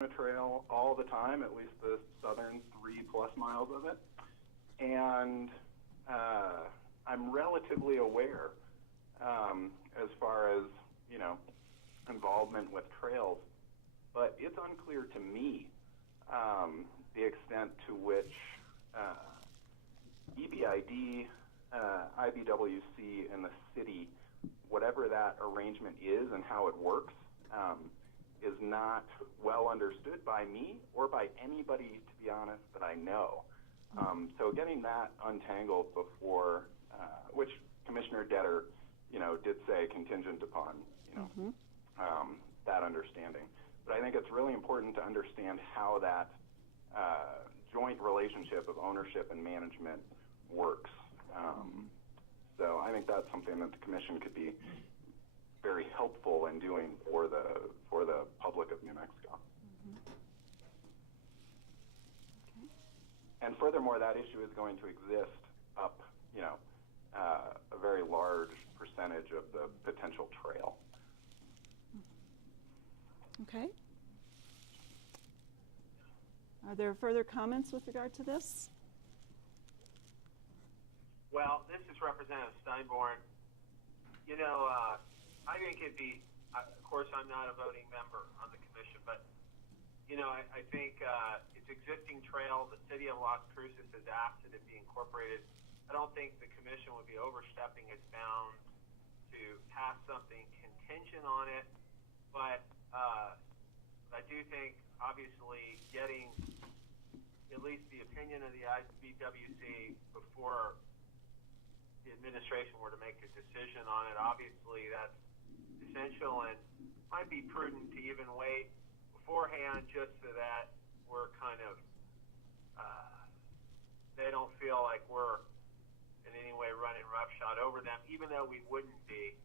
the trail all the time, at least the southern 3+ miles of it, and I'm relatively aware as far as, you know, involvement with trails, but it's unclear to me the extent to which EBID, IBWC, and the city, whatever that arrangement is and how it works, is not well understood by me or by anybody, to be honest, that I know. So getting that untangled before, which Commissioner Detter, you know, did say contingent upon, you know, that understanding. But I think it's really important to understand how that joint relationship of ownership and management works. So I think that's something that the Commission could be very helpful in doing for the public of New Mexico. And furthermore, that issue is going to exist up, you know, a very large percentage of the potential trail. Okay. Are there further comments with regard to this? Well, this is Representative Steinborn. You know, I think it'd be, of course, I'm not a voting member on the commission, but, you know, I think it's existing trail. The city of Las Cruces has asked that it be incorporated. I don't think the commission would be overstepping its bounds to pass something contingent on it, but I do think, obviously, getting at least the opinion of the IBWC before the administration were to make a decision on it, obviously that's essential, and might be prudent to even wait beforehand just so that we're kind of, they don't feel like we're in any way running roughshod over them, even though we wouldn't be.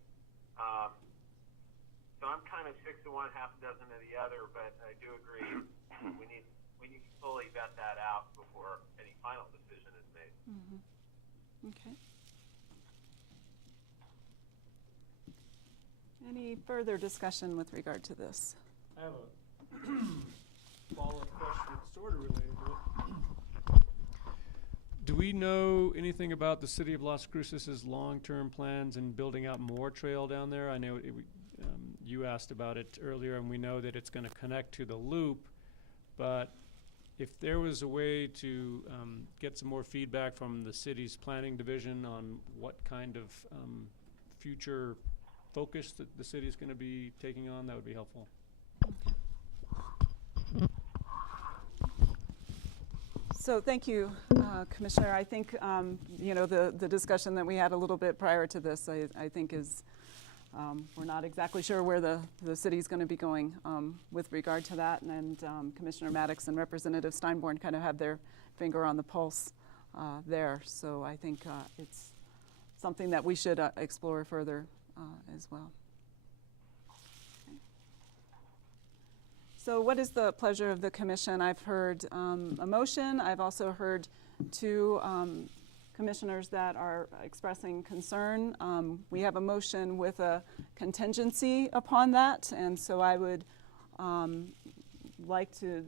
So I'm kind of 6 to 1, half a dozen of the other, but I do agree we need to fully vet that out before any final decision is made. Okay. Any further discussion with regard to this? I have a follow-up question, sort of related to it. Do we know anything about the city of Las Cruces' long-term plans in building out more trail down there? I know you asked about it earlier, and we know that it's going to connect to the loop, but if there was a way to get some more feedback from the city's planning division on what kind of future focus that the city is going to be taking on, that would be helpful. So thank you, Commissioner. I think you know, the discussion that we had a little bit prior to this, I think is we're not exactly sure where the city is going to be going with regard to that, and Commissioner Maddox and Representative Steinborn kind of have their finger on the pulse there. So I think it's something that we should explore further as well. Okay. So what is the pleasure of the commission? I've heard a motion. I've also heard 2 commissioners that are expressing concern. We have a motion with a contingency upon that, and so I would like to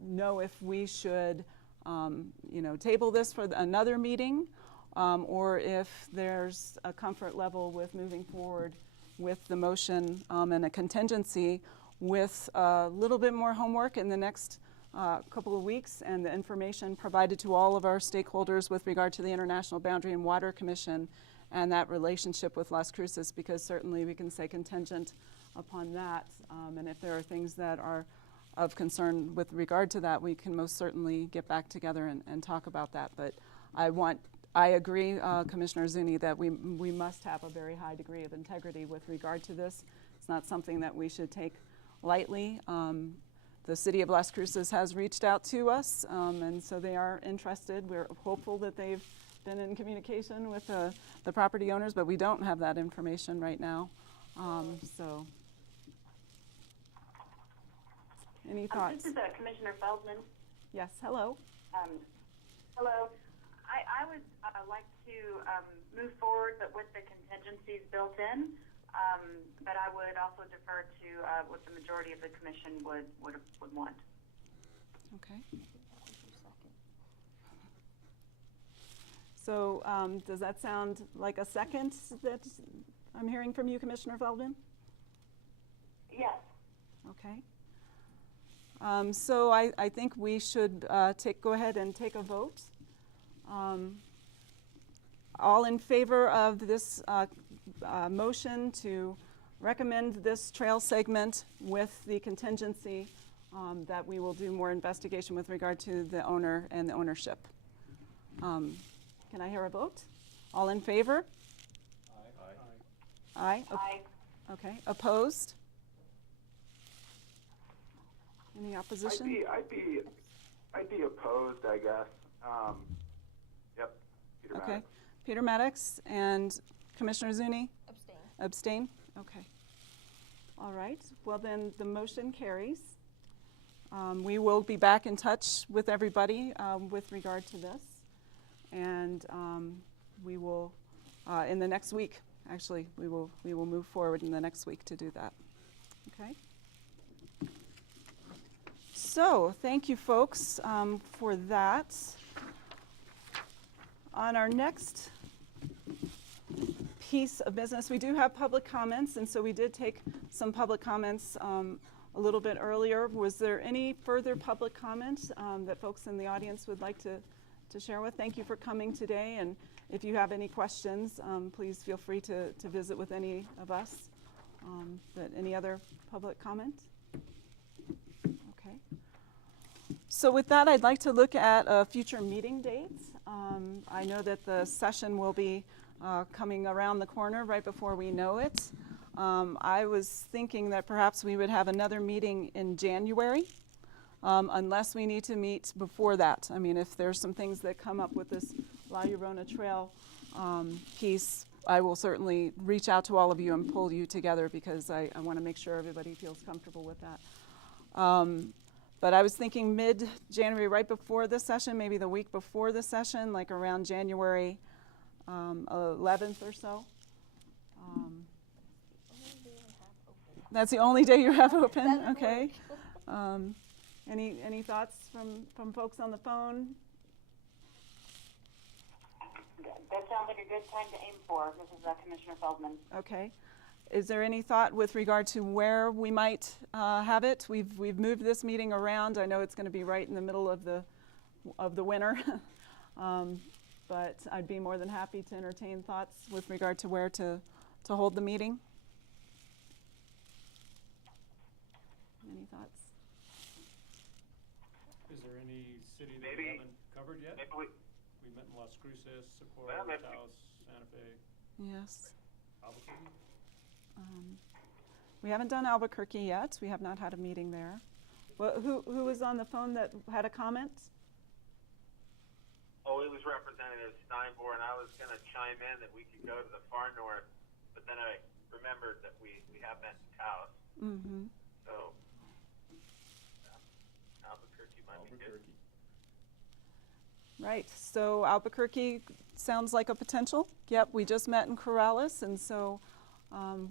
know if we should you know, table this for another meeting, or if there's a comfort level with moving forward with the motion and a contingency with a little bit more homework in the next couple of weeks and the information provided to all of our stakeholders with regard to the International Boundary and Water Commission and that relationship with Las Cruces, because certainly we can say contingent upon that. And if there are things that are of concern with regard to that, we can most certainly get back together and talk about that. But I agree, Commissioner Zuni, that we must have a very high degree of integrity with regard to this. It's not something that we should take lightly. The city of Las Cruces has reached out to us, and so they are interested. We're hopeful that they've been in communication with the property owners, but we don't have that information right now. So, any thoughts? This is Commissioner Feldman. Yes, hello. Hello. I would like to move forward, but with the contingencies built in. but I would also defer to what the majority of the commission would want. Okay. So does that sound like a second that I'm hearing from you, Commissioner Feldman? Yes. Okay. So I think we should go ahead and take a vote. All in favor of this motion to recommend this trail segment with the contingency that we will do more investigation with regard to the owner and the ownership. Can I hear a vote? All in favor? Aye. Aye. Aye. Okay. Opposed? Any opposition? I'd be opposed, I guess. Yep. Peter Okay. Maddox. Peter Maddox and Commissioner Zuni? Abstain. Abstain? Okay. All right. Well, then the motion carries. We will be back in touch with everybody with regard to this. And we will, in the next week, actually, we will move forward in the next week to do that. Okay? So, thank you, folks, for that. On our next piece of business, we do have public comments, and so we did take some public comments a little bit earlier. Was there any further public comments that folks in the audience would like to share with? Thank you for coming today, and if you have any questions, please feel free to visit with any of us. But any other public comment? Okay. So with that, I'd like to look at a future meeting date. I know that the session will be coming around the corner right before we know it. I was thinking that perhaps we would have another meeting in January, unless we need to meet before that. I mean, if there's some things that come up with this La Llorona Trail piece, I will certainly reach out to all of you and pull you together because I want to make sure everybody feels comfortable with that. But I was thinking mid-January, right before the session, maybe the week before the session, like around January 11th or so. That's the only day you have open? Okay. Any thoughts from folks on the phone? That sounds like a good time to aim for, Mrs. Commissioner Feldman. Okay. Is there any thought with regard to where we might have it? We've moved this meeting around. I know it's going to be right in the middle of the winter, but I'd be more than happy to entertain thoughts with regard to where to hold the meeting. Any thoughts? Is there any city that Maybe- we haven't covered yet? Maybe We met in Las Cruces, Socorro, Well, maybe- Taos, Santa Fe, Yes. Albuquerque. We haven't done Albuquerque yet. We have not had a meeting there. Well, who was on the phone that had a comment? Oh, it was Representative Steinborn. I was going to chime in that we could go to the far north, but then I remembered that we have met in Taos. Mm-hmm. So Albuquerque might be good. Right. So Albuquerque sounds like a potential. Yep. We just met in Corrales, and so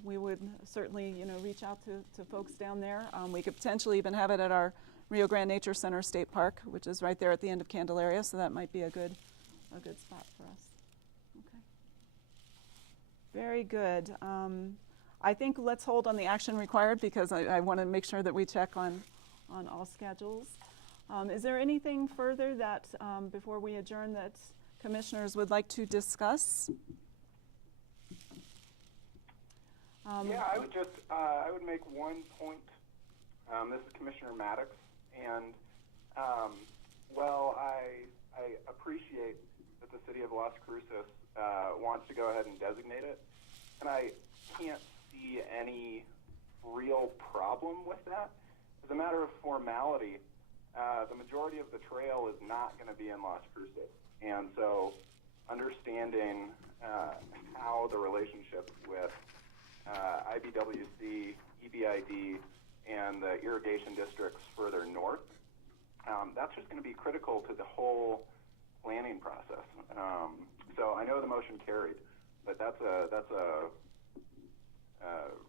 we would certainly, reach out to folks down there. We could potentially even have it at our Rio Grande Nature Center State Park, which is right there at the end of Candelaria. So that might be a good spot for us. Okay. Very good. I think let's hold on the action required because I want to make sure that we check on all schedules. Is there anything further that before we adjourn that commissioners would like to discuss? Yeah, I would make one point. This is Commissioner Maddox, and I appreciate that the city of Las Cruces wants to go ahead and designate it, and I can't see any real problem with that. As a matter of formality, the majority of the trail is not going to be in Las Cruces, and so understanding how the relationship with IBWC, EBID, and the irrigation districts further north, that's just going to be critical to the whole planning process. So I know the motion carried, but that's a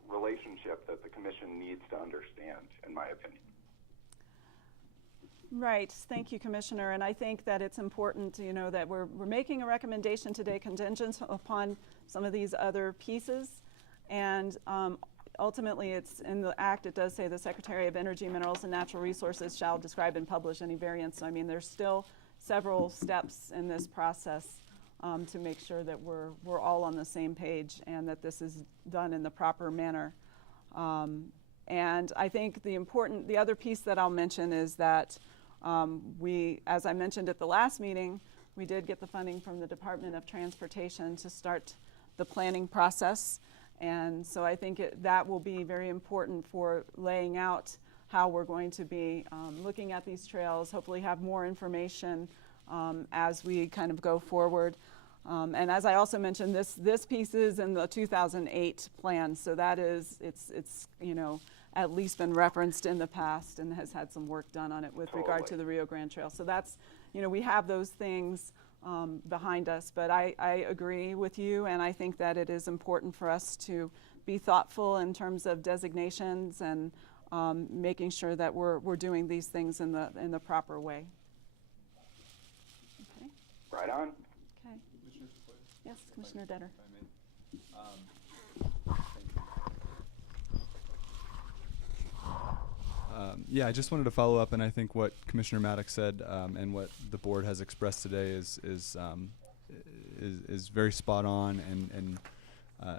relationship that the commission needs to understand, in my opinion. Right. Thank you, Commissioner. And I think that it's important, you know, that we're making a recommendation today contingent upon some of these other pieces. And ultimately, it's in the act, it does say the Secretary of Energy, Minerals, and Natural Resources shall describe and publish any variance. I mean, there's still several steps in this process to make sure that we're all on the same page and that this is done in the proper manner. And I think the other piece that I'll mention is that as I mentioned at the last meeting, we did get the funding from the Department of Transportation to start the planning process. And so I think that will be very important for laying out how we're going to be looking at these trails, hopefully have more information as we kind of go forward. And as I also mentioned, this piece is in the 2008 plan, so that is, it's you know, at least been referenced in the past and has had some work done on it with regard to the Rio Grande Trail. So that's, you know, we have those things behind us, but I agree with you, and I think that it is important for us to be thoughtful in terms of designations and making sure that we're doing these things in the proper way. Okay. Right on. Okay. Yes, Commissioner Detter. Yeah, I just wanted to follow up, and I think what Commissioner Maddox said and what the board has expressed today is very spot on. And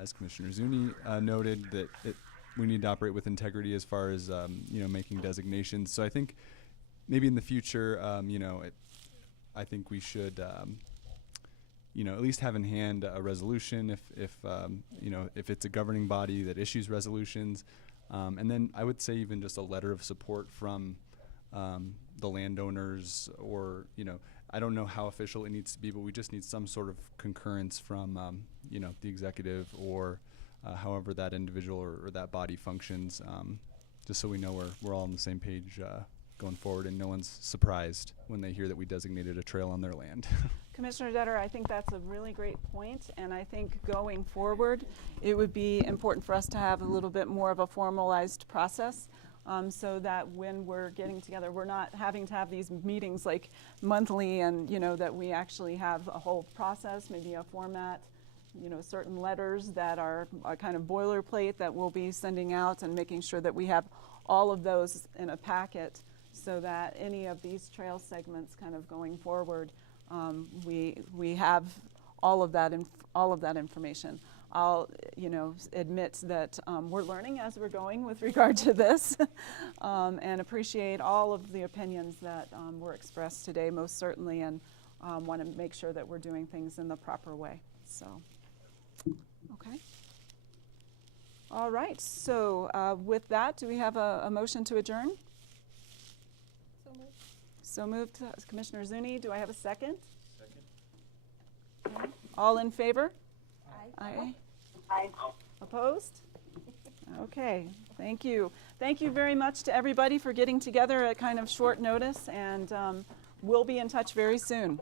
as Commissioner Zuni noted, that we need to operate with integrity as far as you know, making designations. So I think maybe in the future, you know, I think we should you know, at least have in hand a resolution if you know, if it's a governing body that issues resolutions. And then I would say even just a letter of support from the landowners, or, you know, I don't know how official it needs to be, but we just need some sort of concurrence from, you know, the executive or however that individual or that body functions, just so we know we're all on the same page going forward and no one's surprised when they hear that we designated a trail on their land. Commissioner Detter, I think that's a really great point, and I think going forward, it would be important for us to have a little bit more of a formalized process, so that when we're getting together, we're not having to have these meetings like monthly, and, you know, that we actually have a whole process, maybe a format, you know, certain letters that are a kind of boilerplate that we'll be sending out, and making sure that we have all of those in a packet, so that any of these trail segments kind of going forward, we have all of that information. I'll, you know, admit that we're learning as we're going with regard to this, and appreciate all of the opinions that were expressed today, most certainly, and want to make sure that we're doing things in the proper way. So, okay. All right. So with that, do we have a motion to adjourn? So moved, Commissioner Zuni. Do I have a second? Second. Okay. All in favor? Aye. Aye. Opposed? Okay, thank you. Thank you very much to everybody for getting together at kind of short notice, and we'll be in touch very soon.